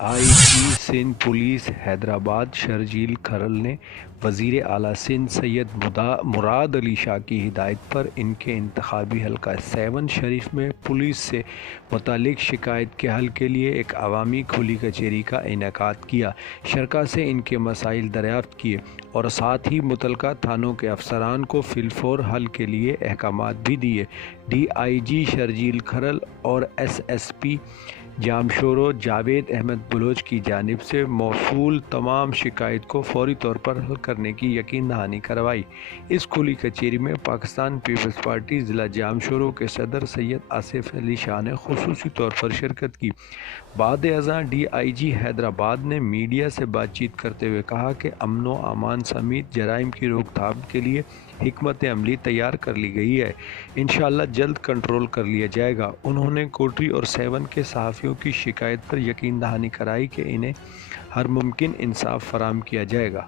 DIG Sindh police Hyderabad Sharjeel Kharal نے وزیر اعلیٰ سندھ سید مراد علی شاہ کی ہدایت پر ان کے انتخابی حلقہ 7 شریف میں پولیس سے متعلق شکایات کے حل کے لیے ایک عوامی کھلی کچہری کا انعقاد کیا، شرکاء سے ان کے مسائل دریافت کیے اور ساتھ ہی متعلقہ تھانوں کے افسران کو فی الفور حل کے لیے احکامات بھی دیے۔ DIG شرجیل کھرل اور SP جامشورو جاوید احمد بلوچ کی جانب سے موصول تمام شکایات کو فوری طور پر حل کرنے کی یقین دہانی کروائی۔ اس کھلی کچہری میں پاکستان پیپلز پارٹی ضلع جامشورو کے صدر سید آصف علی شاہ نے خصوصی طور پر شرکت کی۔ بعد ازاں DIG حیدرآباد نے میڈیا سے بات چیت کرتے ہوئے کہا کہ امن و امان سمیت جرائم کی روک تھام کے لیے حکمت عملی تیار کر لی گئی ہے، انشاءاللہ جلد کنٹرول کر لیا جائے گا۔ انہوں نے کوٹری اور 7 کے صحافیوں کی شکایت پر یقین دہانی کرائی کہ انہیں ہر ممکن انصاف فراہم کیا جائے گا۔